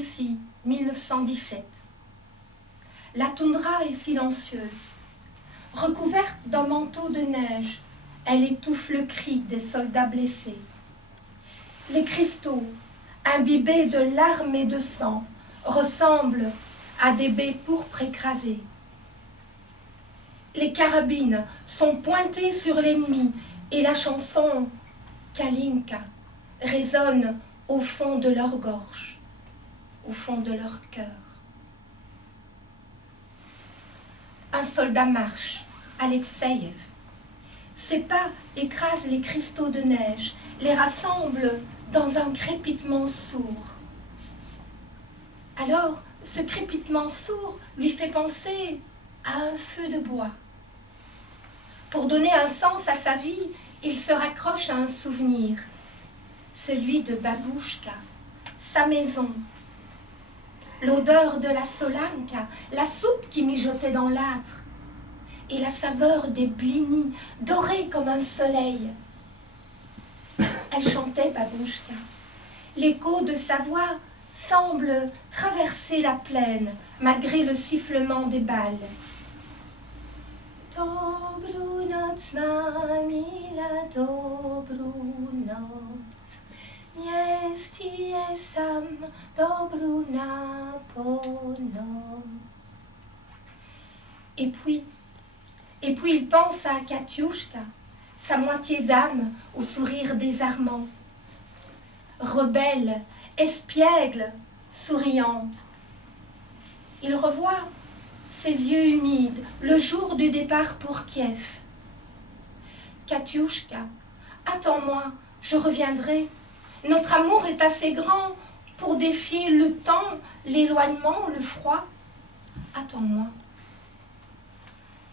Russie, 1917. La toundra est silencieuse. Recouverte d'un manteau de neige, elle étouffe le cri des soldats blessés. Les cristaux, imbibés de larmes et de sang, ressemblent à des baies pourpres écrasées. Les carabines sont pointées sur l'ennemi et la chanson Kalinka résonne au fond de leur gorge, au fond de leur cœur. Un soldat marche, Alexeïev. Ses pas écrasent les cristaux de neige, les rassemblent dans un crépitement sourd. Alors, ce crépitement sourd lui fait penser à un feu de bois. Pour donner un sens à sa vie, il se raccroche à un souvenir, celui de Babouchka, sa maison, l'odeur de la solanka, la soupe qui mijotait dans l'âtre, et la saveur des blinis, dorés comme un soleil. Elle chantait Babouchka. L'écho de sa voix semble traverser la plaine, malgré le sifflement des balles. Dobrou noc, mamila, dobrou noc. Jest sam, dobrou naponoc. Et puis il pense à Katiouchka, sa moitié d'âme au sourire désarmant. Rebelle, espiègle, souriante. Il revoit ses yeux humides le jour du départ pour Kiev. Katiouchka, attends-moi, je reviendrai. Notre amour est assez grand pour défier le temps, l'éloignement, le froid. Attends-moi.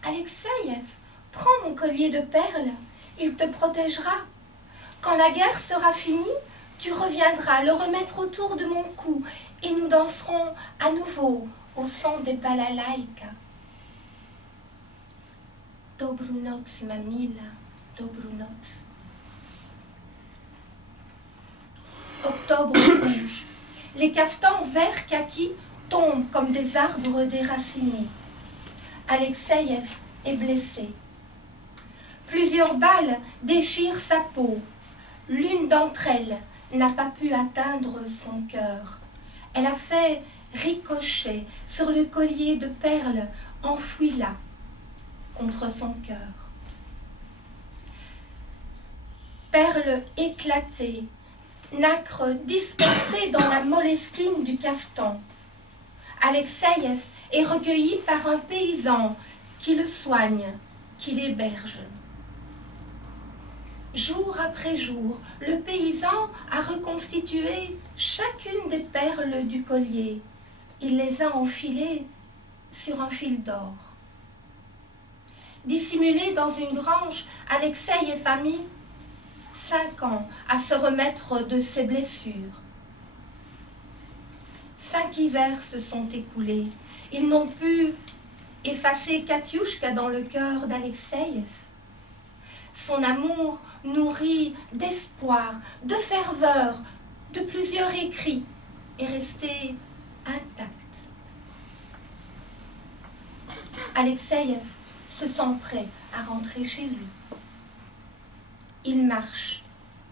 Alexeïev, prends mon collier de perles, il te protégera. Quand la guerre sera finie, tu reviendras le remettre autour de mon cou et nous danserons à nouveau au son des balalaïkas. Dobrou noc, mamila, dobrou noc. Octobre rouge. Les cafetans verts kaki tombent comme des arbres déracinés. Alexeïev est blessé. Plusieurs balles déchirent sa peau. L'une d'entre elles n'a pas pu atteindre son cœur. Elle a fait ricocher sur le collier de perles enfoui là, contre son cœur. Perles éclatées, nacre dispersée dans la moleskine du cafetan. Alexeïev est recueilli par un paysan qui le soigne, qui l'héberge. Jour après jour, le paysan a reconstitué chacune des perles du collier. Il les a enfilées sur un fil d'or. Dissimulé dans une grange, Alexeïev a mis 5 ans à se remettre de ses blessures. 5 hivers se sont écoulés. Ils n'ont pu effacer Katiouchka dans le cœur d'Alexeïev. Son amour nourri d'espoir, de ferveur, de plusieurs écrits, est resté intact. Alexeïev se sent prêt à rentrer chez lui. Il marche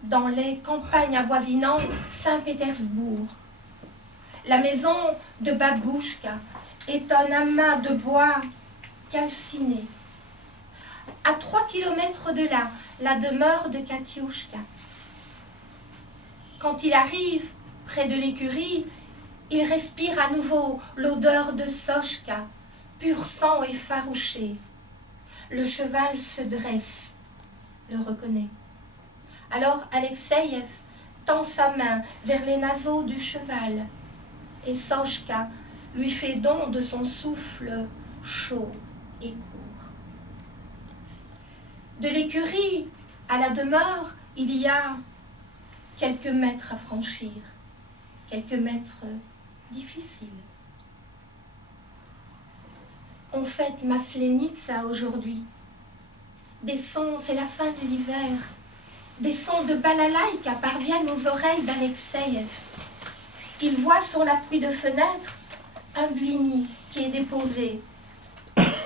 dans les campagnes avoisinant Saint-Pétersbourg. La maison de Babouchka est un amas de bois calciné. À 3 kilomètres de là, la demeure de Katiouchka. Quand il arrive près de l'écurie, il respire à nouveau l'odeur de Sochka, pur sang effarouché. Le cheval se dresse, le reconnaît. Alors Alexeïev tend sa main vers les naseaux du cheval et Sochka lui fait don de son souffle chaud et court. De l'écurie à la demeure, il y a quelques mètres à franchir, quelques mètres difficiles. On fête Maslenitsa aujourd'hui. Des sons, c'est la fin de l'hiver. Des sons de balalaïka parviennent aux oreilles d'Alexeïev. Il voit sur l'appui de fenêtre un blini qui est déposé.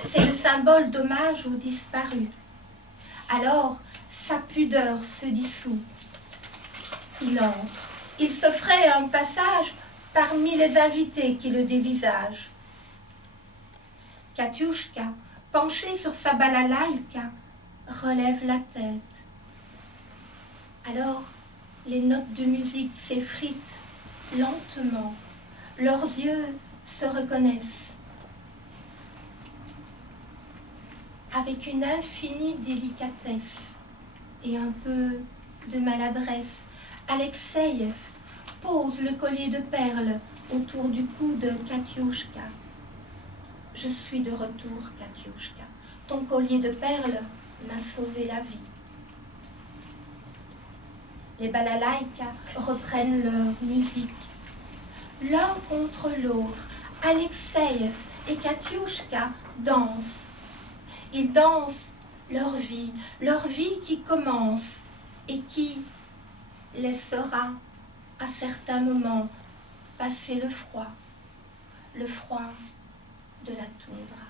C'est le symbole d'hommage aux disparus. Alors, sa pudeur se dissout. Il entre. Il se fraye un passage parmi les invités qui le dévisagent. Katiouchka, penchée sur sa balalaïka, relève la tête. Alors, les notes de musique s'effritent lentement. Leurs yeux se reconnaissent. Avec une infinie délicatesse et un peu de maladresse, Alexeïev pose le collier de perles autour du cou de Katiouchka. « Je suis de retour, Katiouchka. Ton collier de perles m'a sauvé la vie. » Les balalaïkas reprennent leur musique. L'un contre l'autre, Alexeïev et Katiouchka dansent. Ils dansent leur vie qui commence et qui laissera à certains moments passer le froid de la toundra.